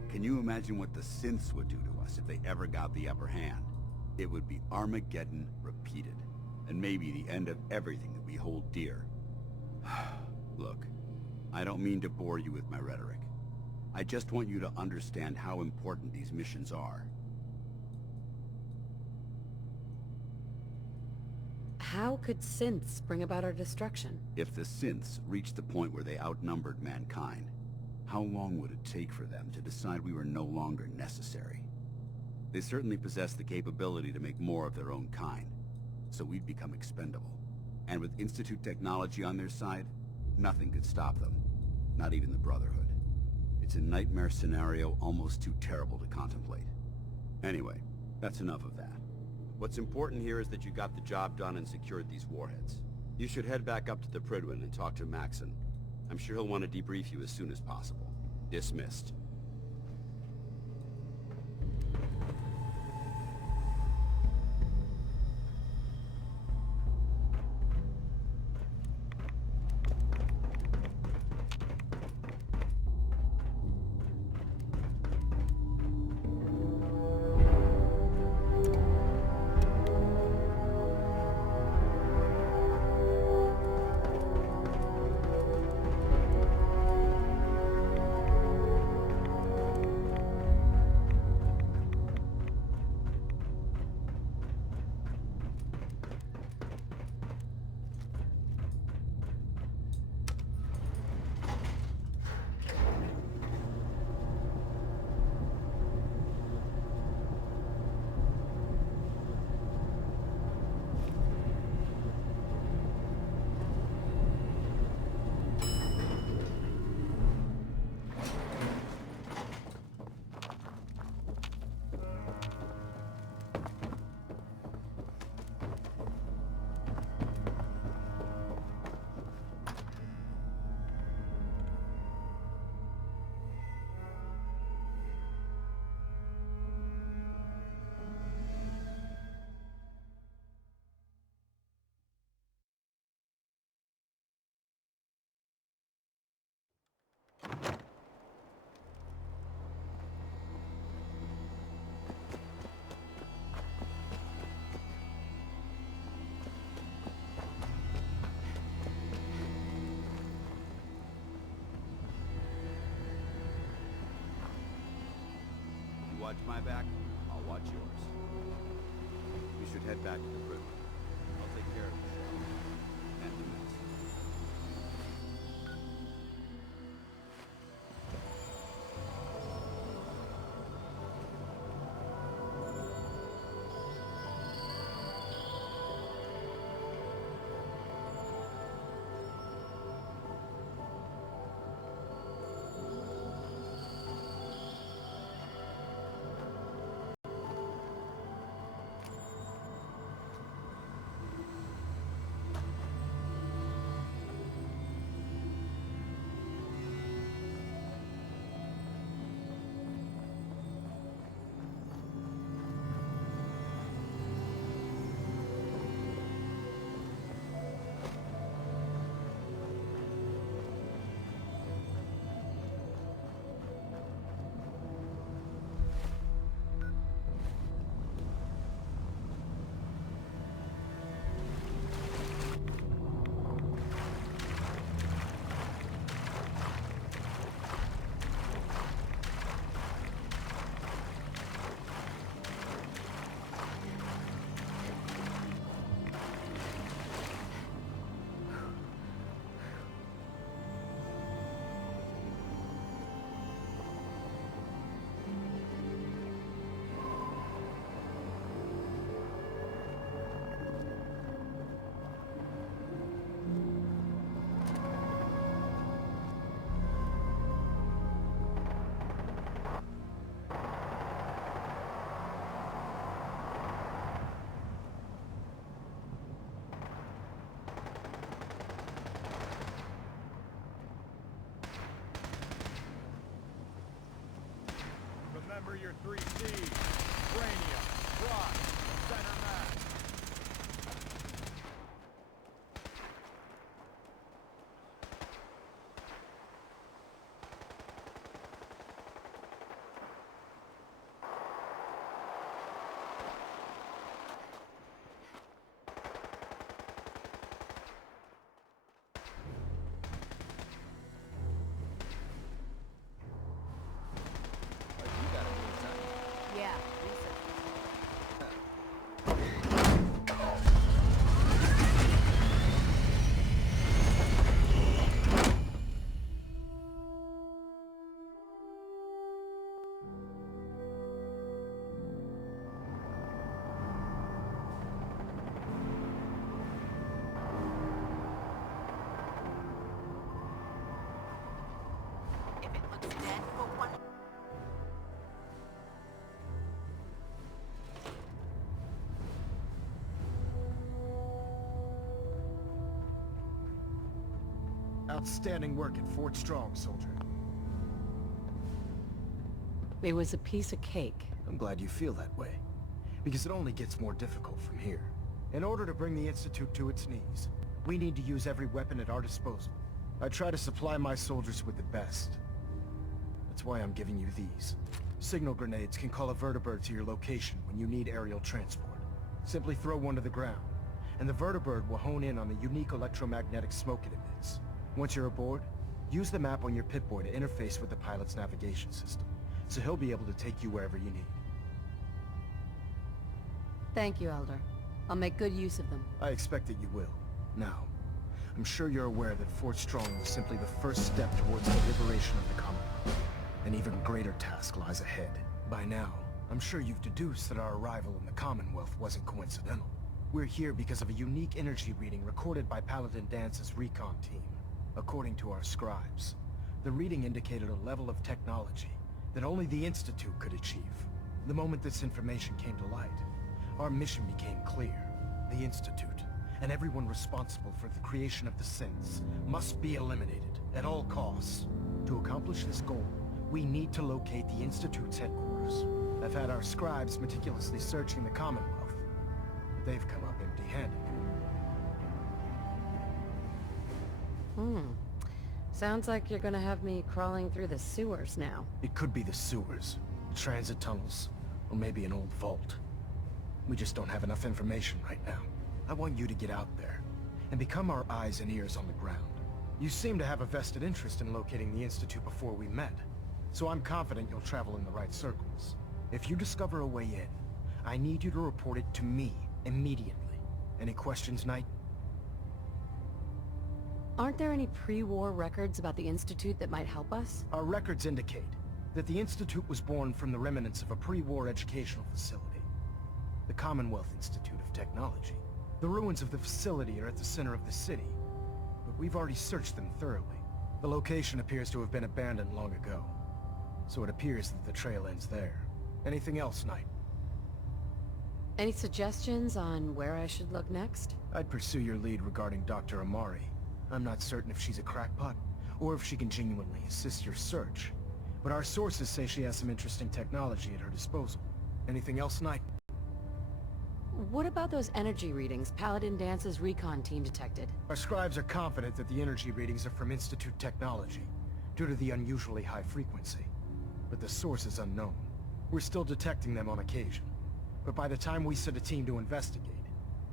Can you imagine what the synths would do to us if they ever got the upper hand? It would be Armageddon repeated, and maybe the end of everything that we hold dear. Look, I don't mean to bore you with my rhetoric. I just want you to understand how important these missions are. How could synths bring about our destruction? If the synths reached the point where they outnumbered mankind, how long would it take for them to decide we were no longer necessary? They certainly possess the capability to make more of their own kind, so we'd become expendable. And with Institute technology on their side, nothing could stop them, not even the Brotherhood. It's a nightmare scenario almost too terrible to contemplate. Anyway, that's enough of that. What's important here is that you got the job done and secured these warheads. You should head back up to the Prydwen and talk to Maxon. I'm sure he'll want to debrief you as soon as possible. Dismissed. Watch my back, I'll watch yours. We should head back to the Prydwen. I'll take care of the show. And the mess. Remember your 3 C's. Cranium, Trust, Center Mass. Yeah, If it looks dead for one... Outstanding work at Fort Strong, soldier. It was a piece of cake. I'm glad you feel that way, because it only gets more difficult from here. In order to bring the Institute to its knees, we need to use every weapon at our disposal. I try to supply my soldiers with the best. That's why I'm giving you these. Signal grenades can call a vertibird to your location when you need aerial transport. Simply throw one to the ground, and the vertibird will hone in on the unique electromagnetic smoke it emits. Once you're aboard, use the map on your Pip-Boy to interface with the pilot's navigation system, so he'll be able to take you wherever you need. Thank you, Elder. I'll make good use of them. I expect that you will. Now, I'm sure you're aware that Fort Strong was simply the first step towards the liberation of the Commonwealth. An even greater task lies ahead. By now, I'm sure you've deduced that our arrival in the Commonwealth wasn't coincidental. We're here because of a unique energy reading recorded by Paladin Dance's recon team. According to our scribes, the reading indicated a level of technology that only the Institute could achieve. The moment this information came to light, our mission became clear. The Institute, and everyone responsible for the creation of the synths, must be eliminated at all costs. To accomplish this goal, we need to locate the Institute's headquarters. I've had our scribes meticulously searching the Commonwealth, but they've come up empty-handed. Sounds like you're gonna have me crawling through the sewers now. It could be the sewers, transit tunnels, or maybe an old vault. We just don't have enough information right now. I want you to get out there and become our eyes and ears on the ground. You seem to have a vested interest in locating the Institute before we met, so I'm confident you'll travel in the right circles. If you discover a way in, I need you to report it to me immediately. Any questions, Knight? Aren't there any pre-war records about the Institute that might help us? Our records indicate that the Institute was born from the remnants of a pre-war educational facility, the Commonwealth Institute of Technology. The ruins of the facility are at the center of the city, but we've already searched them thoroughly. The location appears to have been abandoned long ago, so it appears that the trail ends there. Anything else, Knight? Any suggestions on where I should look next? I'd pursue your lead regarding Dr. Amari. I'm not certain if she's a crackpot, or if she can genuinely assist your search. But our sources say she has some interesting technology at her disposal. Anything else, Knight? What about those energy readings Paladin Dance's recon team detected? Our scribes are confident that the energy readings are from Institute technology, due to the unusually high frequency. But the source is unknown. We're still detecting them on occasion. But by the time we send a team to investigate,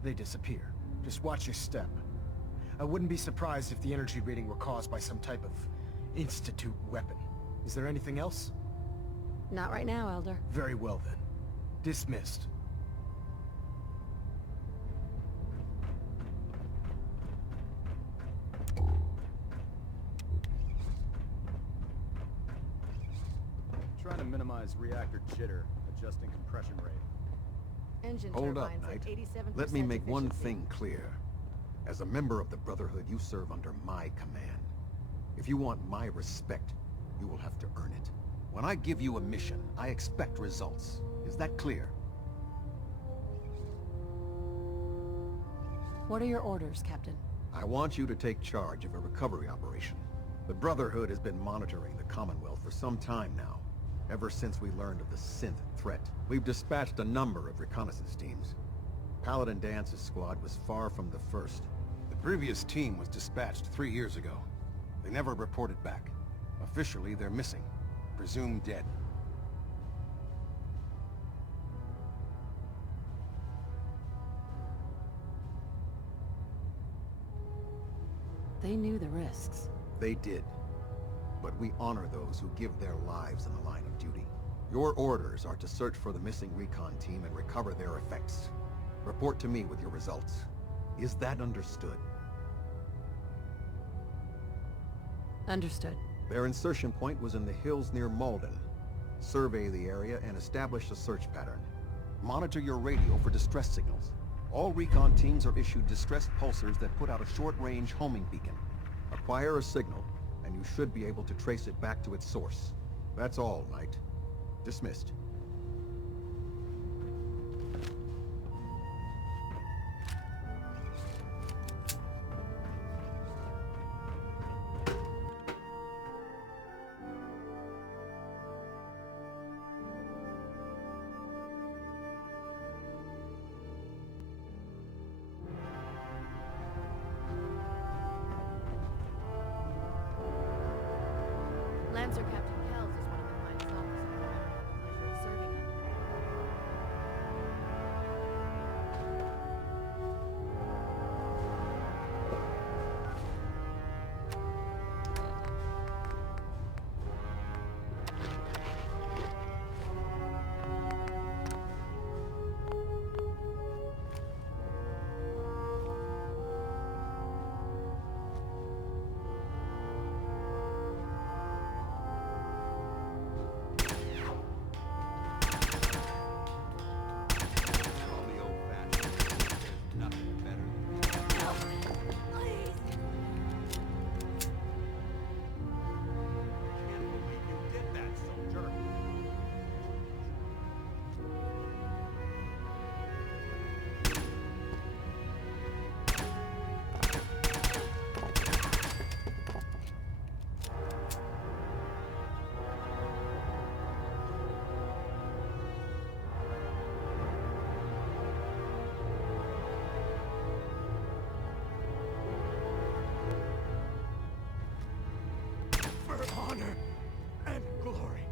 they disappear. Just watch your step. I wouldn't be surprised if the energy reading were caused by some type of Institute weapon. Is there anything else? Not right now, Elder. Very well then. Dismissed. Trying to minimize reactor jitter, adjusting compression rate. Engine Hold up, turbines Knight. at 87% Let me make one efficiency. thing clear. As a member of the Brotherhood, you serve under my command. If you want my respect, you will have to earn it. When I give you a mission, I expect results. Is that clear? What are your orders, Captain? I want you to take charge of a recovery operation. The Brotherhood has been monitoring the Commonwealth for some time now. ever since we learned of the synth threat. We've dispatched a number of reconnaissance teams. Paladin Dance's squad was far from the first. The previous team was dispatched 3 years ago. They never reported back. Officially, they're missing. Presumed dead. They knew the risks. They did. But we honor those who give their lives in the line of duty. Your orders are to search for the missing recon team and recover their effects. Report to me with your results. Is that understood? Understood. Their insertion point was in the hills near Malden. Survey the area and establish a search pattern. Monitor your radio for distress signals. All recon teams are issued distress pulsars that put out a short-range homing beacon. Acquire a signal, and you should be able to trace it back to its source. That's all, Knight. Dismissed. Lancer Captain Kells is one of the finest officers I've ever had the pleasure of serving under. Honor and glory.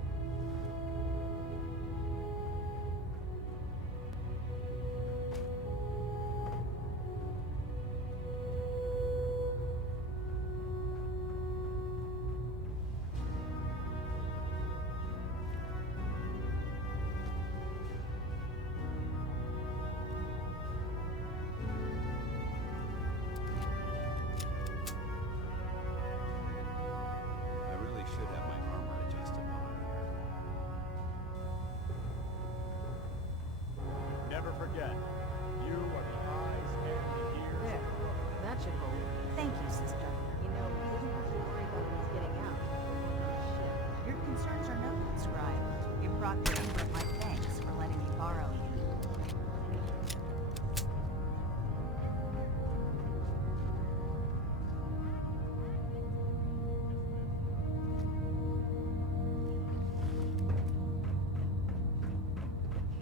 Should have my armor adjusted on. Never forget, you are the eyes and the ears. There. That should hold. Thank you, sister. You know, you wouldn't have to worry about us getting out. Oh, shit. Your concerns are noted, Scribe. You Proctor Ingrid my thanks for letting me borrow you.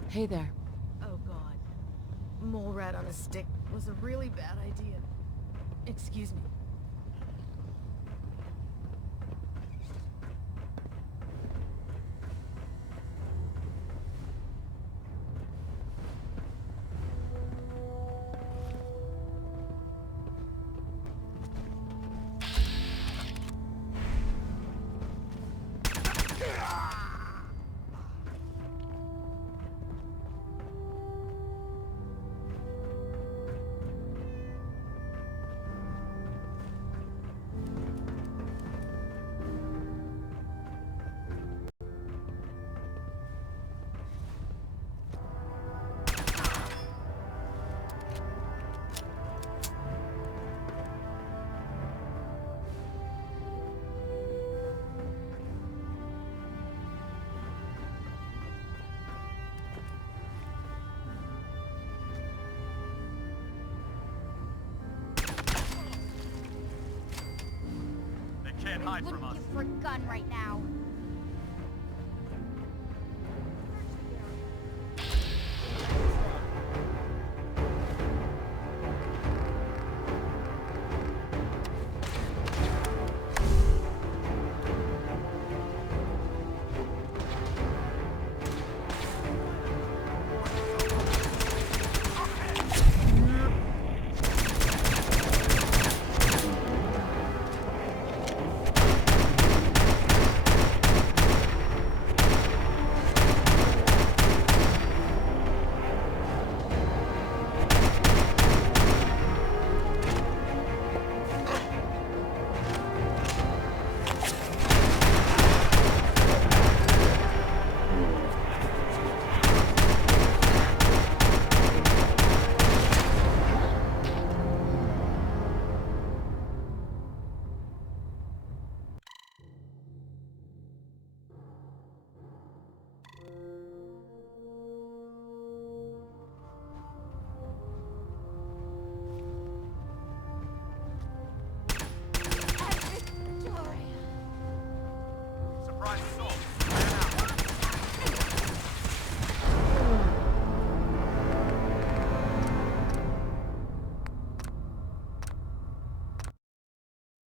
Hey there. Oh god. Mole rat on a stick was a really bad idea. Excuse me. They can't hide from us. For a gun right now.